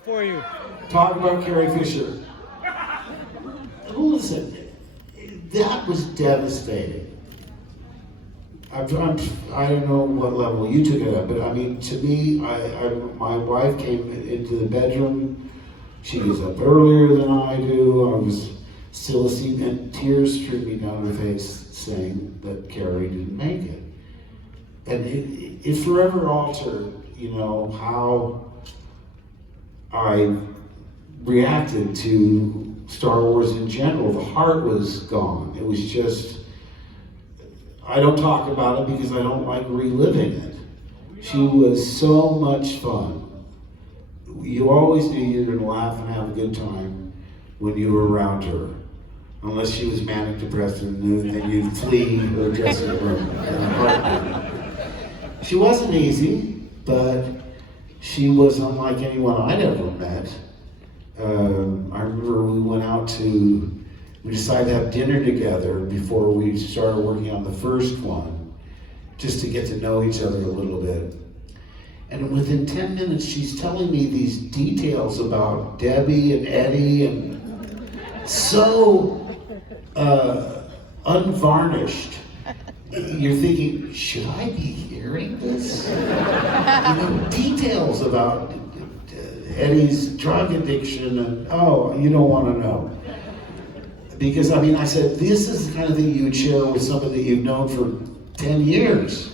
For you. Talk about Carrie Fisher. Listen, that was devastating. I don't know what level you took it at, but I mean, to me, my wife came into the bedroom. She was up earlier than I do. I was still asleep, and tears streamed me down her face saying that Carrie didn't make it. And it forever altered, how I reacted to Star Wars in general. The heart was gone. It was just, I don't talk about it because I don't like reliving it. She was so much fun. You always knew you were going to laugh and have a good time when you were around her. Unless she was manic depressed and then you'd flee her dressing room in a heartbeat. She wasn't easy, but she was unlike anyone I'd ever met. I remember we decided to have dinner together before we started working on the first one, just to get to know each other a little bit. And within 10 minutes, she's telling me these details about Debbie and Eddie, and so unvarnished. You're thinking, should I be hearing this? Details about Eddie's drug addiction, and you don't want to know. Because I said, this is the kind of thing you would share with somebody that you've known for 10 years.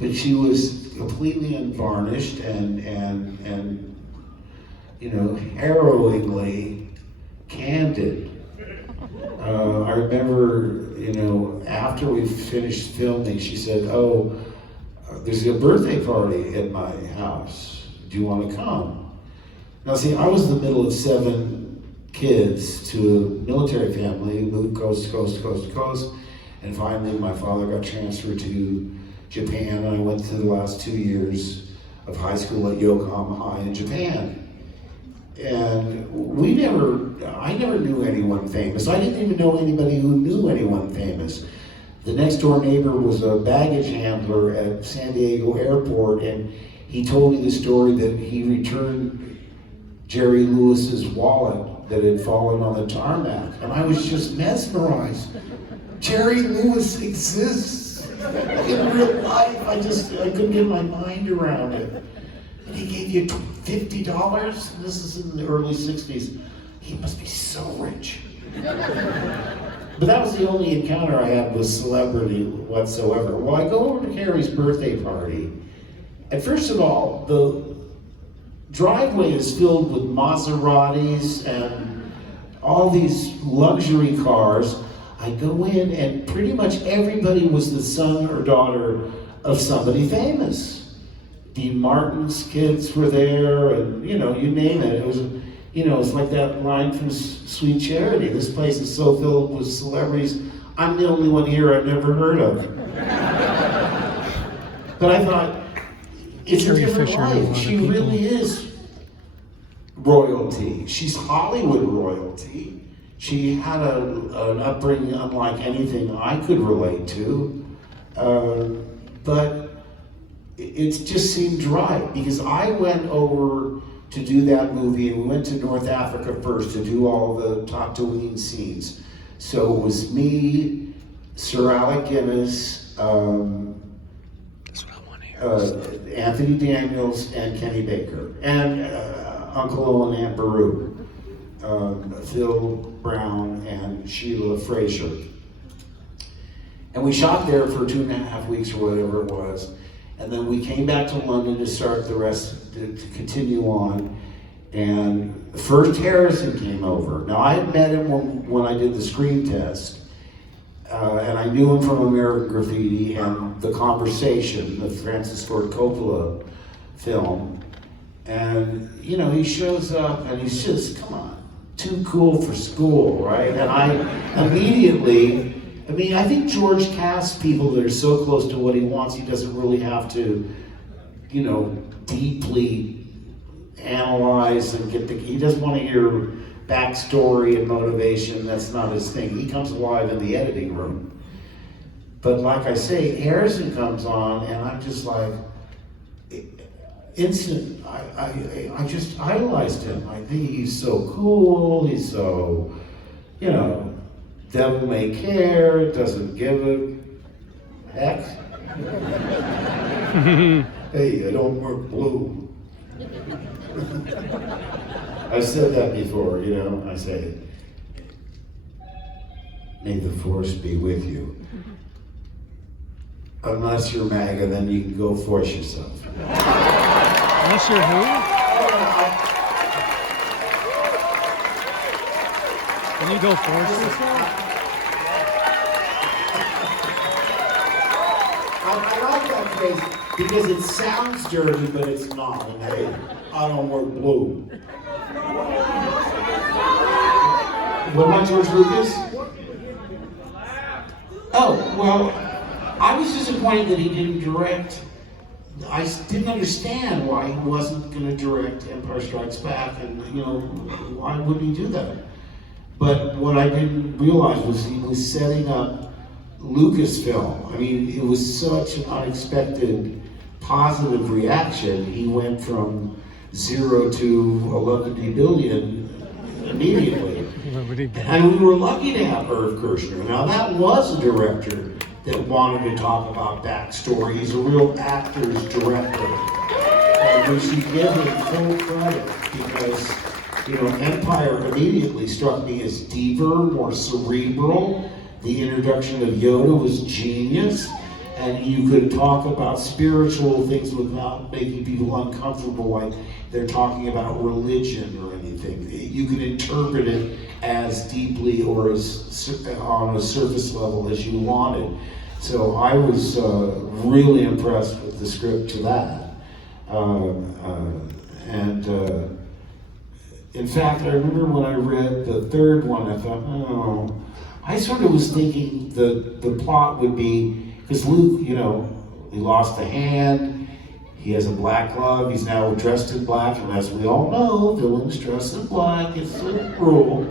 But she was completely unvarnished and harrowingly candid. I remember, after we finished filming, she said, there's a birthday party at my house. Do you want to come? Now see, I was in the middle of 7 kids to a military family, moved coast to coast to coast to coast, and finally my father got transferred to Japan, and I went through the last 2 years of high school at Yokohama High in Japan. And I never knew anyone famous. I didn't even know anybody who knew anyone famous. The next door neighbor was a baggage handler at San Diego Airport, and he told me the story that he returned Jerry Lewis's wallet that had fallen on the tarmac. And I was just mesmerized. Jerry Lewis exists in real life. I couldn't get my mind around it. And he gave you $50? And this is in the early 60s. He must be so rich. But that was the only encounter I had with celebrity whatsoever. Well, I go over to Carrie's birthday party, and first of all, the driveway is filled with Maseratis and all these luxury cars. I go in, and pretty much everybody was the son or daughter of somebody famous. Dean Martin's kids were there, and you name it. It was, it's like that line from Sweet Charity. This place is so filled with celebrities. I'm the only one here I've never heard of. But I thought, it's a different life. She really is royalty. She's Hollywood royalty. She had an upbringing unlike anything I could relate to. But it just seemed right, because I went over to do that movie, and we went to North Africa first to do all the Tatooine scenes. So it was me, Sir Alec Guinness, Anthony Daniels, and Kenny Baker, and Uncle Owen and Aunt Beru, Phil Brown and Sheila Fraser. And we shot there for 2.5 weeks or whatever it was. And then we came back to London to start the rest, to continue on. And first Harrison came over. Now I had met him when I did the screen test. And I knew him from American Graffiti and The Conversation, the Francis Ford Coppola film. And, he shows up and he's just, come on, too cool for school, right? And I immediately, I think George casts people that are so close to what he wants, he doesn't really have to, deeply analyze and he doesn't want to hear backstory and motivation. That's not his thing. He comes alive in the editing room. But like I say, Harrison comes on, and I'm just like, instant, I just idolized him. I think he's so cool, he's so, you know, devil may care, doesn't give a heck. Hey, I don't work blue. I've said that before, you know, I say, may the force be with you. Unless you're MAGA, then you can go force yourself. Unless you're who? Can you go force yourself? I like that phrase because it sounds dirty, but it's not. And hey, I don't work blue. What about George Lucas? Oh, well, I was disappointed that he didn't direct. I didn't understand why he wasn't going to direct Empire Strikes Back, and you know, why wouldn't he do that? But what I didn't realize was he was setting up Lucasfilm. I mean, it was such an unexpected positive reaction. He went from 0 to 11 billion immediately. And we were lucky to have Irv Kershner. Now that was a director that wanted to talk about backstory. He's a real actor's director. And we should give him full credit because, you know, Empire immediately struck me as deeper, more cerebral. The introduction of Yoda was genius. And you could talk about spiritual things without making people uncomfortable, like they're talking about religion or anything. You can interpret it as deeply or as on a surface level as you wanted. So I was really impressed with the script to that. In fact, I remember when I read the third one, I thought, oh, I sort of was thinking the plot would be, because Luke, you know, he lost a hand, he has a black glove, he's now dressed in black, and as we all know, villains dress in black, it's a rule.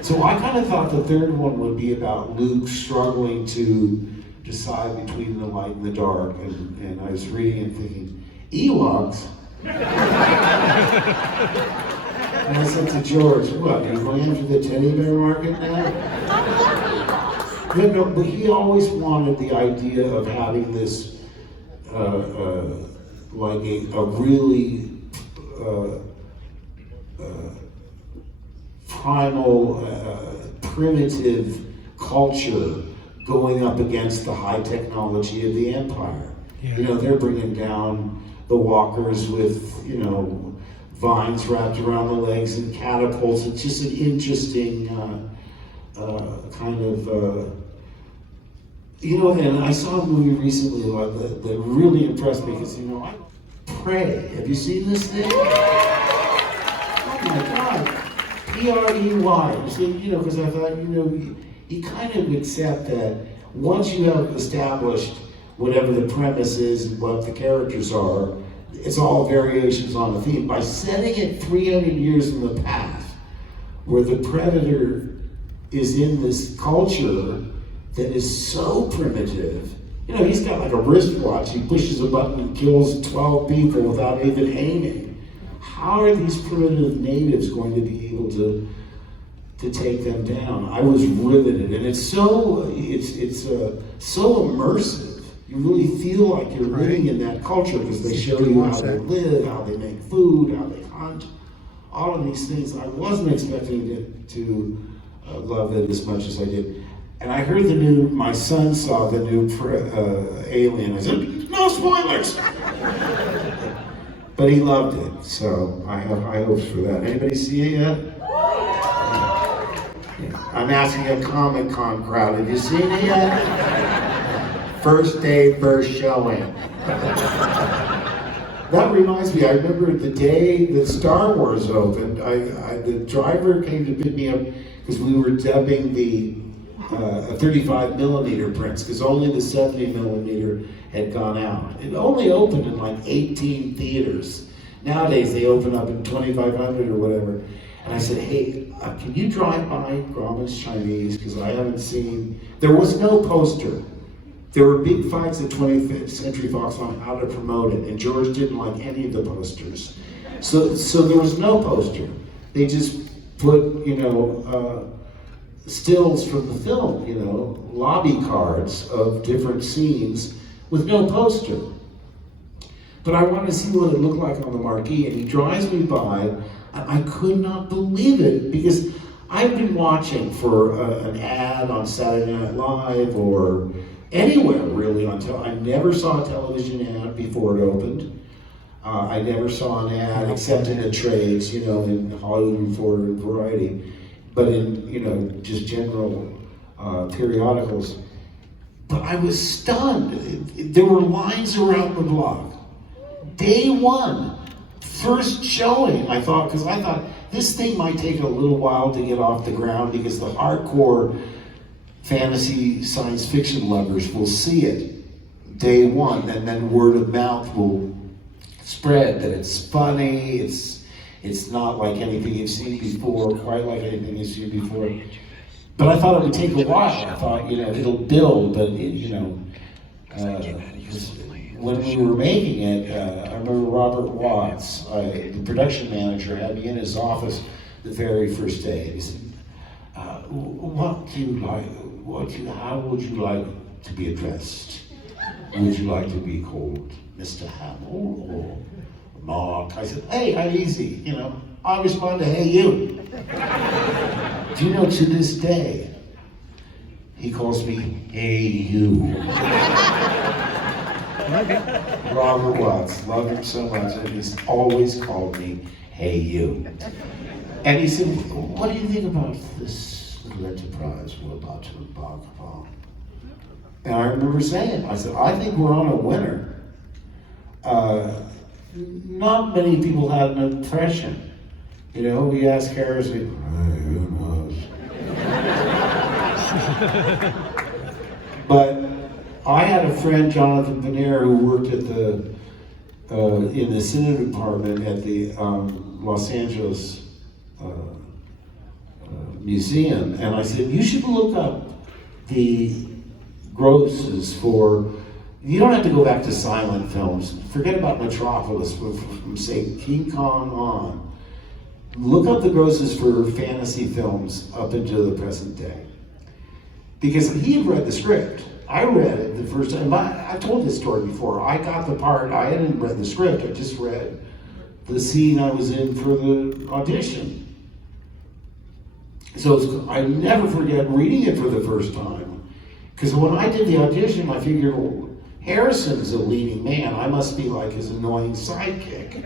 So I kind of thought the third one would be about Luke struggling to decide between the light and the dark, and I was reading and thinking, Ewoks? And I said to George, what, are you going after the teddy bear market now? No, but he always wanted the idea of having this, like a really primal, primitive culture going up against the high technology of the Empire. Yeah. You know, they're bringing down the walkers with, you know, vines wrapped around the legs and catapults. It's just an interesting kind of, you know, and I saw a movie recently that really impressed me because, you know, I Prey. Have you seen this thing? Oh my God. P-R-E-Y. You know, because I thought, you know, you kind of accept that once you have established whatever the premise is and what the characters are, it's all variations on the theme. By setting it 300 years in the past, where the predator is in this culture that is so primitive, you know, he's got like a wristwatch, he pushes a button and kills 12 people without even aiming. How are these primitive natives going to be able to take them down? I was riveted, and it's so immersive. You really feel like you're living in that culture because they show you how they live, how they make food, how they hunt, all of these things. I wasn't expecting to love it as much as I did. And I heard my son saw the new Alien. I said, no spoilers! But he loved it, so I have high hopes for that. Anybody see it yet? I'm asking a Comic-Con crowd, have you seen it yet? First day, first showing. That reminds me, I remember the day that Star Wars opened, the driver came to pick me up because we were dubbing the 35 millimeter prints because only the 70 millimeter had gone out. It only opened in like 18 theaters. Nowadays they open up in 2,500 or whatever. And I said, hey, can you drive by Grauman's Chinese? Because I haven't seen, there was no poster There were big fights at 20th Century Fox on how to promote it, and George didn't like any of the posters. So there was no poster. They just put, stills from the film, lobby cards of different scenes with no poster. But I wanted to see what it looked like on the marquee, and he drives me by, and I could not believe it, because I've been watching for an ad on Saturday Night Live or anywhere really I never saw a television ad before it opened. I never saw an ad except in the trades, in Hollywood Reporter and Variety, but in, just general periodicals. But I was stunned. There were lines around the block. Day one, first showing, I thought this thing might take a little while to get off the ground because the hardcore fantasy science fiction lovers will see it day one, and then word of mouth will spread that it's funny, it's not like anything you've seen before, quite like anything you've seen before. But I thought it would take a while. I thought, it'll build, but when we were making it, I remember Robert Watts, the production manager, had me in his office the very first day. And he said, how would you like to be addressed? Would you like to be called Mr. Hamill or Mark? I said, hey, how easy, I respond to hey you. Do you know, to this day, he calls me hey you. Robert Watts, love him so much, and he's always called me hey you. And he said, what do you think about this little enterprise we're about to embark upon? And I remember saying, I said, I think we're on a winner. Not many people had an impression. We asked Carrie, who knows? But I had a friend, Jonathan Panera, who worked at in the cinema department at the Los Angeles Museum, and I said, you should look up the grosses for, you don't have to go back to silent films, forget about Metropolis, from say King Kong on. Look up the grosses for fantasy films up until the present day. Because he had read the script. I read it the first time. I've told this story before. I got the part, I hadn't read the script, I just read the scene I was in for the audition. So I never forget reading it for the first time. Because when I did the audition, I figured, well, Harrison's a leading man. I must be like his annoying sidekick.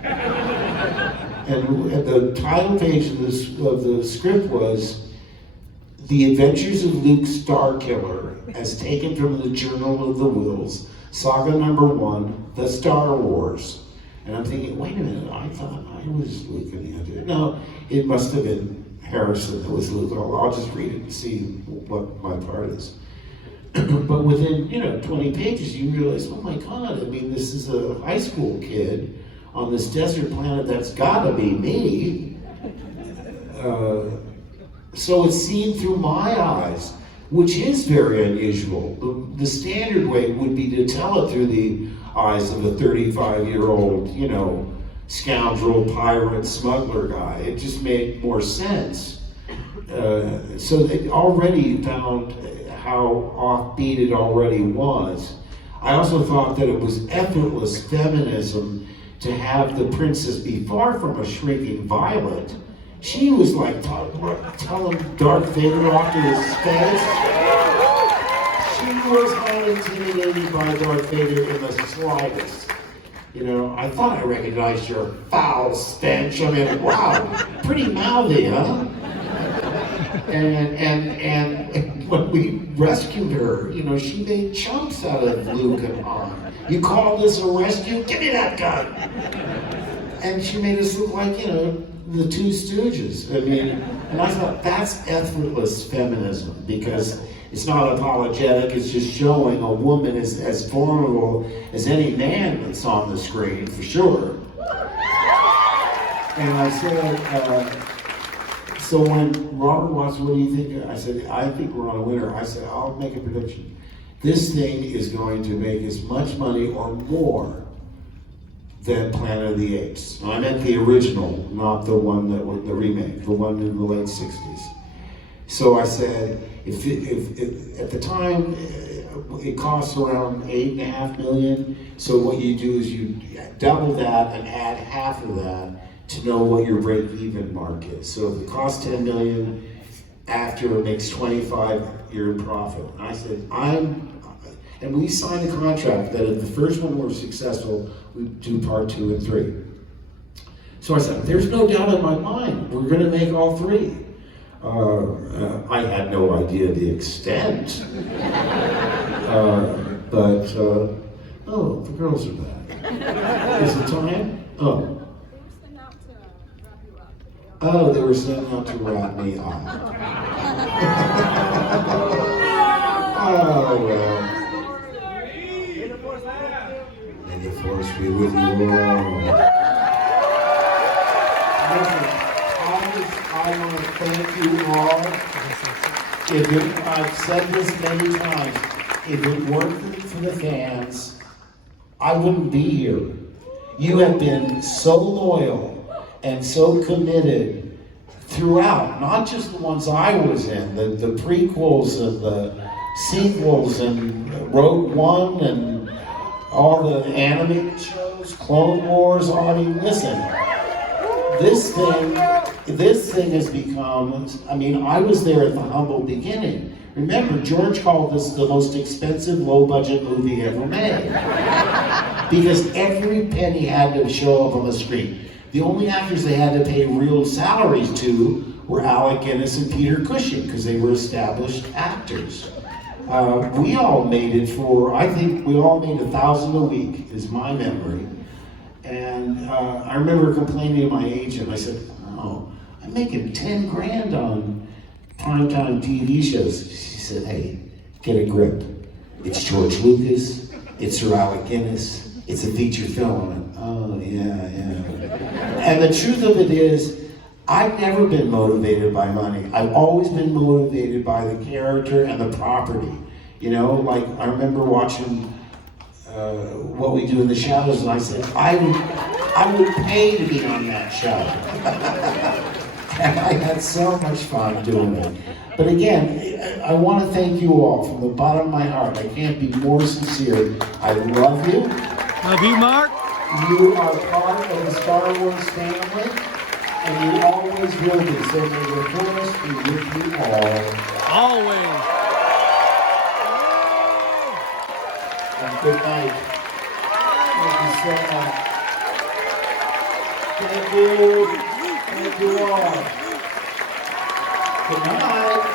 And the title page of the script was The Adventures of Luke Starkiller, as taken from the Journal of the Whills, Saga #1, The Star Wars. And I'm thinking, wait a minute, I thought I was Luke in the audition. No, it must have been Harrison that was Luke. I'll just read it and see what my part is. But within 20 pages, you realize, oh my God, this is a high school kid on this desert planet. That's gotta be me. So it's seen through my eyes, which is very unusual. The standard way would be to tell it through the eyes of a 35-year-old, scoundrel, pirate, smuggler guy. It just made more sense. So they already found how offbeat it already was. I also thought that it was effortless feminism to have the princess be far from a shrinking violet. She was like telling Darth Vader off to his face. She was not intimidated by Darth Vader in the slightest. I thought I recognized your foul stench. Wow, pretty mouthy, huh? And when we rescued her, she made chunks out of Luke and Han. You call this a rescue? Give me that gun! And she made us look like, the Two Stooges. And I thought that's effortless feminism, because it's not apologetic, it's just showing a woman is as vulnerable as any man that's on the screen, for sure. And I said, so when Robert Watts, what do you think? I said, I think we're on a winner. I said, I'll make a prediction. This thing is going to make as much money or more than Planet of the Apes. I meant the original, not the one that was the remake, the one in the late 60s. So I said, if at the time it costs around $8.5 million, so what you do is you double that and add half of that to know what your break-even mark is. So if it costs $10 million, after it makes 25, you're in profit. And I said, and we signed a contract that if the first one were successful, we'd do part 2 and 3. So I said, there's no doubt in my mind, we're gonna make all 3. I had no idea the extent, oh, the girls are back. Is it time? Oh. Oh, they were sent out to wrap me up. Oh, well. May the force be with you all. I want to thank you all. I've said this many times, if it weren't for the fans, I wouldn't be here. You have been so loyal and so committed throughout, not just the ones I was in, the prequels and the sequels and Rogue One and all the animated shows, Clone Wars, I mean, listen, this thing has become, I mean, I was there at the humble beginning. Remember, George called this the most expensive low-budget movie ever made. Because every penny had to show up on the screen. The only actors they had to pay real salaries to were Alec Guinness and Peter Cushing, because they were established actors. We all made it for, I think we all made $1,000 a week, is my memory. And I remember complaining to my agent, I said, oh, I'm making 10 grand on primetime TV shows. She said, hey, get a grip. It's George Lucas, it's Sir Alec Guinness, it's a feature film. Oh, yeah. And the truth of it is, I've never been motivated by money. I've always been motivated by the character and the property. You know, like I remember watching What We Do in the Shadows, and I said, I would pay to be on that show. And I had so much fun doing it. But again, I want to thank you all from the bottom of my heart. I can't be more sincere. I love you. Love you, Mark. You are part of the Star Wars family, and you always will be. So may the force be with you all. Always. And good night. Thank you so much. Thank you. Thank you all. Good night.